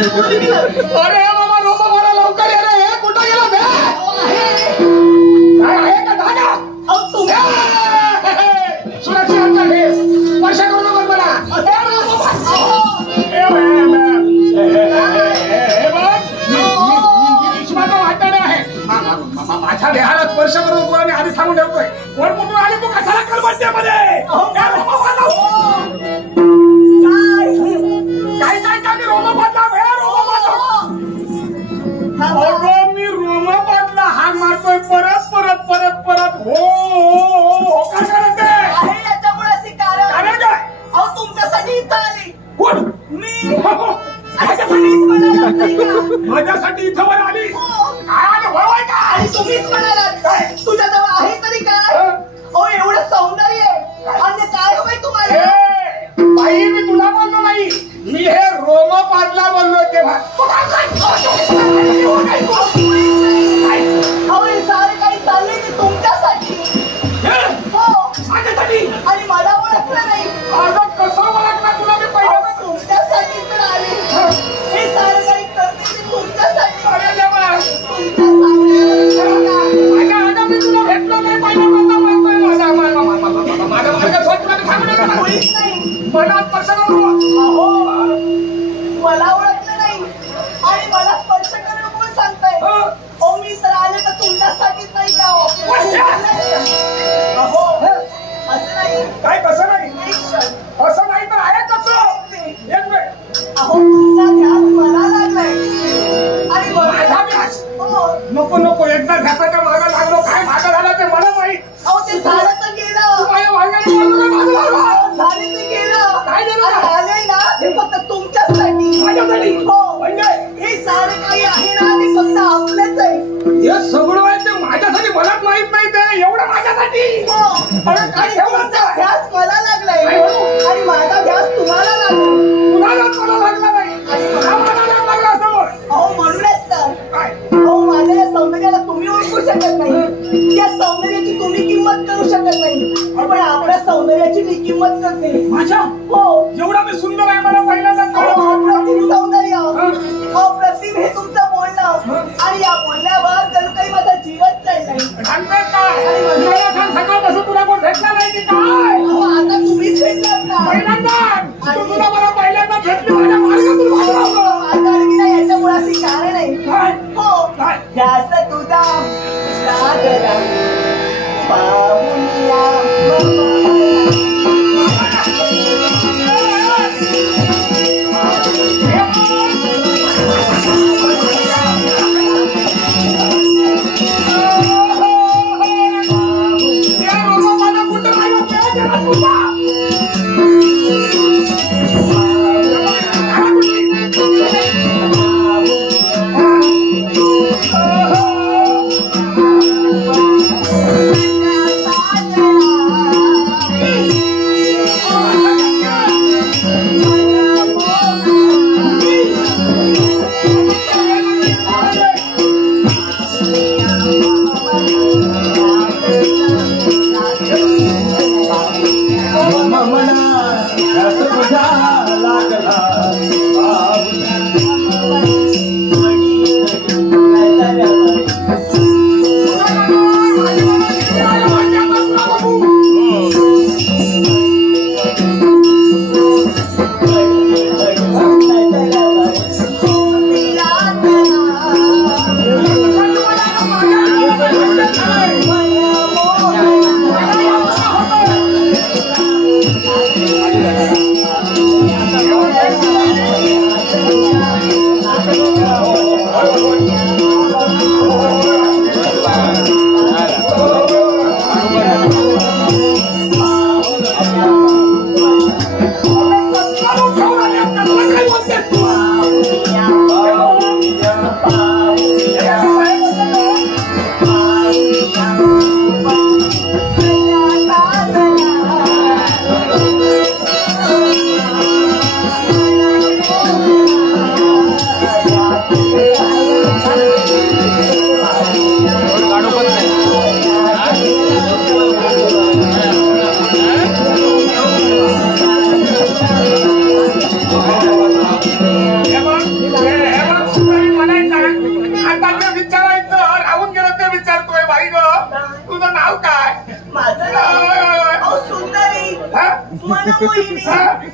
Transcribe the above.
अरे बाबा रोमा मला लवकर ये रे. कुठं गेला बे? काय आहे का धागा? सुरक्षित अंतर ठेव. स्पर्श करू नको मला. माझ्या देहाला स्पर्श करू नको मी आधी सांगून ठेवतोय. कोण कुठून आले तू कशाला कलबत्त्यामध्ये? काय काय काय मी रोमापातला मी रोमापातला हाक मारतोय परत परत परत परत. हो काय करत आहे याच्यामुळे अशी कारण काय? अहो तुमच्यासाठी इथं आली. कोण? मी माझ्यासाठी इथं वर आली. आणि तुम्हीच म्हणालात तुझ्याजवळ आहे तरी काय? ओ एवढं सौंदर्य आणि काय हवंय तुम्हाला? बाई मी तुला बोललो नाही. मी हे रोमापातला बोललो तेव्हा. अहो हे सारे काही चाललंय ते तुमच्यासाठी. हो माझ्यासाठी. आणि मला ओळखलं नाही. अगं कसं ओळखलं तुला? मी पहिल्यांदा तुमच्यासाठी तर आले. हे सारं काही करते ते तुमच्यासाठी. अरे देवा तुमच्या मी तुला भेटलो नाही पहिल्यांदा बोलतोय. माझा मार्ग सोड. तुला थांबणार नाही. मला स्पर्श करू. अहो मला ओळखलं नाही आणि मला स्पर्श करणं कोण सांगताय? ओ मी तर आले तर तुमच्यासाठीच नाही का? अहो असं नाही. काय तसं नाही? एक क्षण. असं नाही तर आहे तसं. एक वेळ अहो तुमचा ध्यास मला लागलाय आणि माझा ध्यास? हो नको नको. एकदा ध्यासाच्या मागं लागलो. काय मागं झालं ते मला माहित. अहो ते झालं तर गेलं. माझ्या वांगाने बोललो नाही. माझं लागलं. झाले ते गेलं. काय झालं? झालंय ना ते फक्त तुमच्यासाठी. माझ्यासाठी? हो म्हणजे हे सारं काही आहे ना ते फक्त आपलंच आहे. हे सगळं आहे ते माझ्यासाठी. मलाच माहित नाही ते एवढं माझ्यासाठी. हो अरे काय तुमचा ध्यास मला लागलाय आणि माझा ध्यास तुम्हाला लागला. कुणालाच मला लागला नाही. मला लागला समोर. अहो म्हणूनच तर काय? अहो माझ्या या सौंदर्याला तुम्ही ओळखू शकत नाही. या सौंदर्याची तुम्ही किंमत करू शकत नाही. पण आपल्या सौंदर्याची मी किंमत करते. माझ्या हो जेवढा मी सुंदर आहे मला पहिल्यांदा अप्रतिम सौंदर्य अप्रतिम हे तुमचं बोलणं आणि या बोलण्यावर जणू काही माझा जीवच चाललाय. सकाळपासून तुला कोण भेटला नाही की काय? अहो आता तुम्हीच भेटलात ना पहिल्यांदा. तुला मला पहिल्यांदा भेटली. माझ्या मार्गातून माझा अडविला याच्या मुळाशी कारण आहे. काय? हो ध्यास तुझा सागरा पाहुनिया मोहिनी